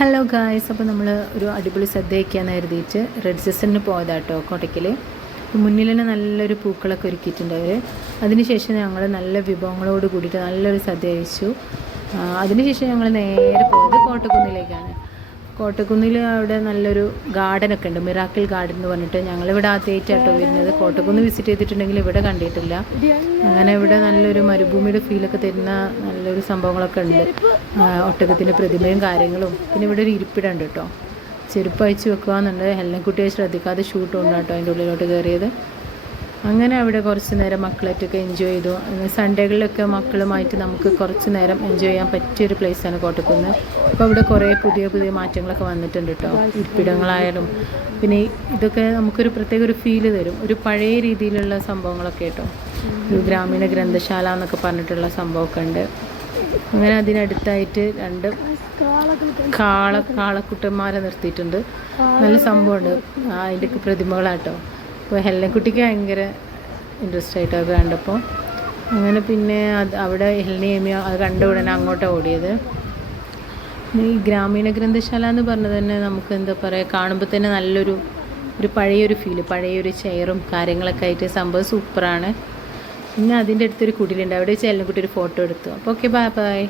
Hello guys, അപ്പോൾ നമ്മൾ ഒരു അടിപൊളി സദ്യ വയ്ക്കാമെന്ന് കരുതിയിട്ട് റെഡ് സെസറിന് പോയതാട്ടോ കോട്ടയ്ക്കൽ. മുന്നിൽ തന്നെ നല്ലൊരു പൂക്കളൊക്കെ ഒരുക്കിയിട്ടുണ്ട് അവർ. അതിനുശേഷം ഞങ്ങൾ നല്ല വിഭവങ്ങളോട് കൂടിയിട്ട് നല്ലൊരു സദ്യ കഴിച്ചു. അതിനുശേഷം ഞങ്ങൾ നേരെ പോയത് കോട്ടക്കുന്നിലേക്കാണ്. കോട്ടക്കുന്നിൽ അവിടെ നല്ലൊരു ഗാർഡനൊക്കെ ഉണ്ട്, മിറാക്കിൾ ഗാർഡൻ എന്ന് പറഞ്ഞിട്ട്. ഞങ്ങളിവിടെ ആദ്യമായിട്ടാട്ടോ വരുന്നത്. കോട്ടക്കുന്ന് വിസിറ്റ് ചെയ്തിട്ടുണ്ടെങ്കിൽ ഇവിടെ കണ്ടിട്ടില്ല. അങ്ങനെ ഇവിടെ നല്ലൊരു മരുഭൂമിയുടെ ഫീലൊക്കെ തരുന്ന നല്ലൊരു സംഭവങ്ങളൊക്കെ ഉണ്ട്. ഒട്ടകത്തിൻ്റെ പ്രതിമയും കാര്യങ്ങളും. പിന്നെ ഇവിടെ ഒരു ഇരിപ്പിടം ഉണ്ട് കേട്ടോ. ചെരുപ്പ് അയച്ചു വെക്കുകയെന്നുണ്ട്. ഹെല്ലൻകുട്ടിയെ ശ്രദ്ധിക്കാതെ ഷൂട്ട് ഉണ്ട് കേട്ടോ അതിൻ്റെ ഉള്ളിലോട്ട് കയറിയത്. അങ്ങനെ അവിടെ കുറച്ച് നേരം മക്കളായിട്ടൊക്കെ എൻജോയ് ചെയ്തു. സൺഡേകളിലൊക്കെ മക്കളുമായിട്ട് നമുക്ക് കുറച്ച് നേരം എൻജോയ് ചെയ്യാൻ പറ്റിയൊരു പ്ലേസാണ് കോട്ടക്കുന്ന്. അപ്പോൾ അവിടെ കുറേ പുതിയ പുതിയ മാറ്റങ്ങളൊക്കെ വന്നിട്ടുണ്ട് കേട്ടോ. ഇരിപ്പിടങ്ങളായാലും പിന്നെ ഇതൊക്കെ നമുക്കൊരു പ്രത്യേക ഒരു ഫീല് തരും. ഒരു പഴയ രീതിയിലുള്ള സംഭവങ്ങളൊക്കെ കേട്ടോ. ഒരു ഗ്രാമീണ ഗ്രന്ഥശാല എന്നൊക്കെ പറഞ്ഞിട്ടുള്ള സംഭവമൊക്കെ ഉണ്ട്. അങ്ങനെ അതിനടുത്തായിട്ട് രണ്ട് കാളക്കുട്ടന്മാരെ നിർത്തിയിട്ടുണ്ട്. നല്ല സംഭവമുണ്ട്. അതിൻ്റെയൊക്കെ പ്രതിമകളാട്ടോ. അപ്പോൾ ഹെല്ലൻകുട്ടിക്ക് ഭയങ്കര ഇൻട്രസ്റ്റ് ആയിട്ട് അത് കണ്ടപ്പോൾ. അങ്ങനെ പിന്നെ അവിടെ ഹെലനിയമിയോ അത് കണ്ട ഉടനെ അങ്ങോട്ടാണ് ഓടിയത്. ഈ ഗ്രാമീണ ഗ്രന്ഥശാല എന്ന് പറഞ്ഞത് തന്നെ നമുക്ക് എന്താ പറയുക, കാണുമ്പോൾ തന്നെ നല്ലൊരു പഴയൊരു ഫീല്, പഴയൊരു ചെയറും കാര്യങ്ങളൊക്കെ ആയിട്ട് സംഭവം സൂപ്പറാണ്. പിന്നെ അതിൻ്റെ അടുത്തൊരു കുടിലുണ്ട്. അവിടെ വെച്ച് ഹെലൻകുട്ടി ഒരു ഫോട്ടോ എടുത്തു. അപ്പോൾ ഓക്കെ, ബൈ ബൈ.